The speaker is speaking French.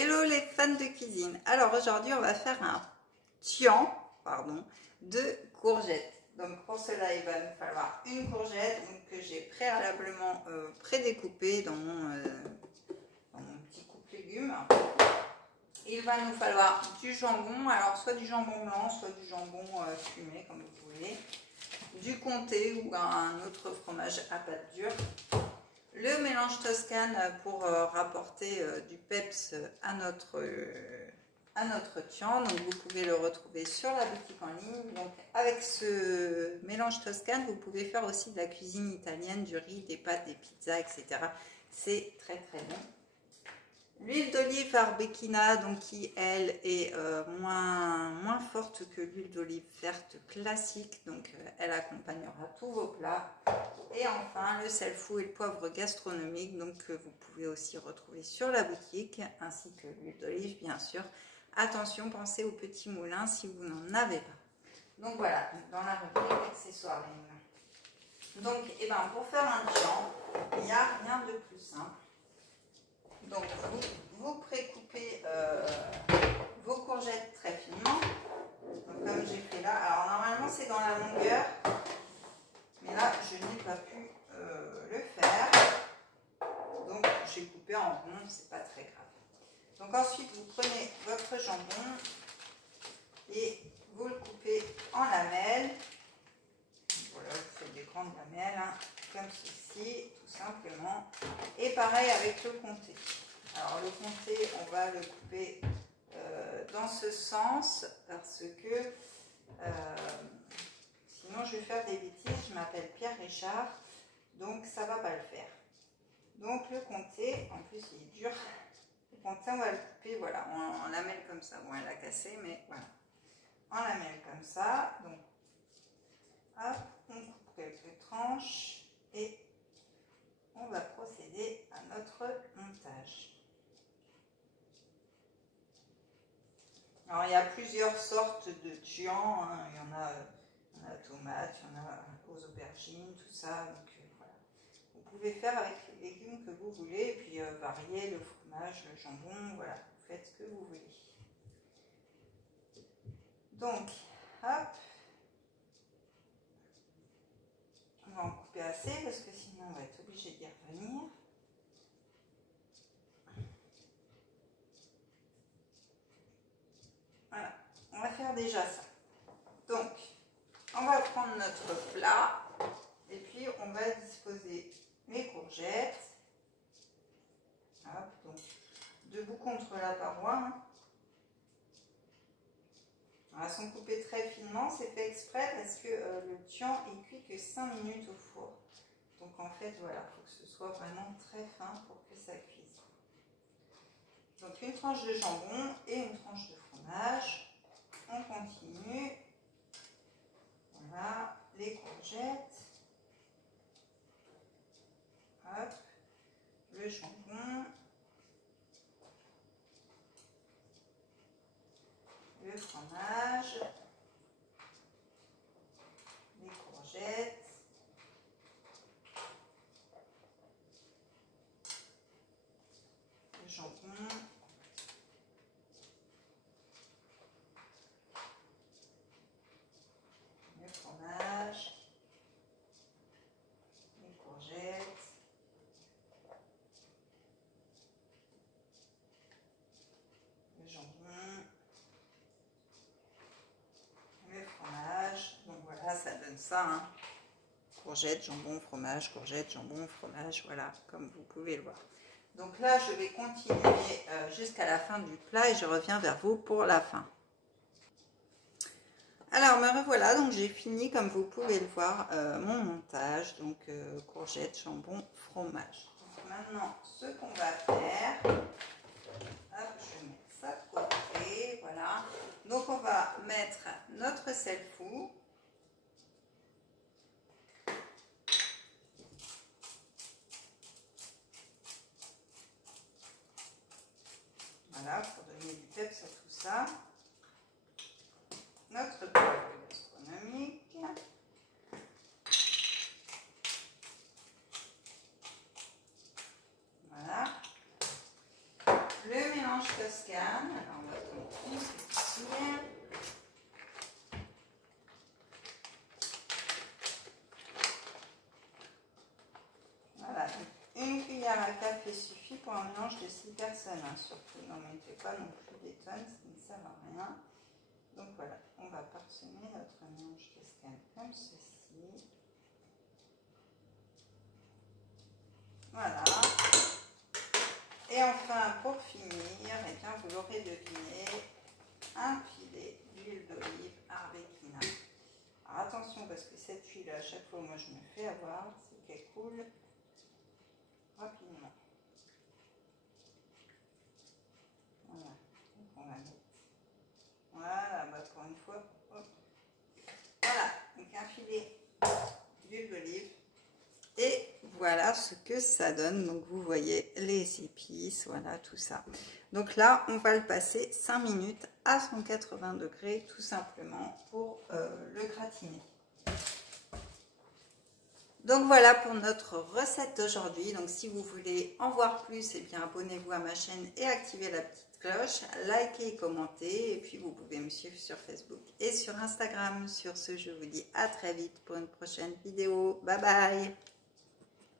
Hello les fans de cuisine. Alors aujourd'hui on va faire un tian de courgettes. Donc pour cela il va nous falloir une courgette que j'ai préalablement prédécoupée dans mon petit coupe légumes. Il va nous falloir du jambon, alors soit du jambon blanc, soit du jambon fumé comme vous voulez, du comté ou un autre fromage à pâte dure. Le mélange Toscane pour rapporter du peps à notre tian. Donc vous pouvez le retrouver sur la boutique en ligne. Donc avec ce mélange Toscane, vous pouvez faire aussi de la cuisine italienne, du riz, des pâtes, des pizzas, etc. C'est très très bon. L'huile d'olive Arbequina, donc qui elle est moins forte que l'huile d'olive verte classique, donc elle accompagnera tous vos plats. Et enfin le sel fou et le poivre gastronomique, donc que vous pouvez aussi retrouver sur la boutique, ainsi que l'huile d'olive bien sûr. Attention, pensez au petit moulin si vous n'en avez pas. Donc voilà, dans la rubrique accessoires. Donc pour faire un tian, il n'y a rien de plus simple. Donc vous précoupez vos courgettes très finement, donc, comme j'ai fait là. Alors normalement c'est dans la longueur, mais là je n'ai pas pu le faire, donc j'ai coupé en rond, c'est pas très grave. Donc ensuite vous prenez votre jambon et vous le coupez en lamelles. Voilà, vous faites des grandes lamelles, hein, comme ceci, tout simplement. Et pareil avec le comté. Alors le comté, on va le couper dans ce sens parce que sinon je vais faire des bêtises. Je m'appelle Pierre Richard, donc ça va pas le faire. Donc le comté, en plus il est dur. Le comté, on va le couper, voilà, en lamelles comme ça. Bon, elle a cassé, mais voilà, en lamelles comme ça. Donc hop, on coupe quelques tranches et on va procéder à notre montage. Alors il y a plusieurs sortes de tians, hein. Il y en a tomates, il y en a aux aubergines, tout ça. Donc voilà. Vous pouvez faire avec les légumes que vous voulez, et puis varier le fromage, le jambon, voilà, vous faites ce que vous voulez. Donc, hop, on va en couper assez parce que sinon on va être obligé d'y revenir. Voilà, on va faire déjà ça. Donc, on va prendre notre plat et puis on va disposer mes courgettes. Hop, donc debout contre la paroi. Hein. Elles sont coupées très finement, c'est fait exprès parce que le tian il cuit que 5 minutes au four. Donc en fait voilà, il faut que ce soit vraiment très fin pour que ça cuise. Donc une tranche de jambon et une tranche de fromage. On continue. Voilà, les courgettes. Hop, le jambon. Le fromage. Les courgettes. Le jambon. Le fromage, les courgettes, le jambon, le fromage. Donc voilà, ça donne ça, hein. Courgettes, jambon, fromage, courgettes, jambon, fromage, voilà, comme vous pouvez le voir. Donc là, je vais continuer jusqu'à la fin du plat et je reviens vers vous pour la fin. Alors me revoilà, donc j'ai fini comme vous pouvez le voir mon montage, donc courgettes, jambon, fromage. Donc maintenant ce qu'on va faire, hop, je mets ça de côté, voilà. Donc on va mettre notre sel fou. Voilà, pour donner du peps à tout ça. Notre poivre gastronomique. Voilà. Le mélange mélange Toscane. Alors, on va prendre une petite cuillère. Voilà, une cuillère à café suffit pour un mélange de 6 personnes, hein, surtout. N'en mettez pas non plus des tonnes, ça ne sert à rien. Donc voilà, on va parsemer notre mélange Toscane comme ceci. Voilà. Et enfin, pour finir, eh bien, vous l'aurez deviné, un filet d'huile d'olive Arbequina. Alors attention, parce que cette huile, à chaque fois, moi, je me fais avoir, c'est qu'elle coule rapidement. Voilà, donc on va mettre. Voilà, bah pour une fois. Hop. Voilà, donc un filet d'huile d'olive. Et voilà ce que ça donne. Donc vous voyez les épices, voilà tout ça. Donc là, on va le passer 5 minutes à 180 degrés tout simplement pour le gratiner. Donc voilà pour notre recette d'aujourd'hui. Donc si vous voulez en voir plus, eh bien abonnez-vous à ma chaîne et activez la petite cloche, likez et commentez. Et puis vous pouvez me suivre sur Facebook et sur Instagram. Sur ce, je vous dis à très vite pour une prochaine vidéo. Bye bye!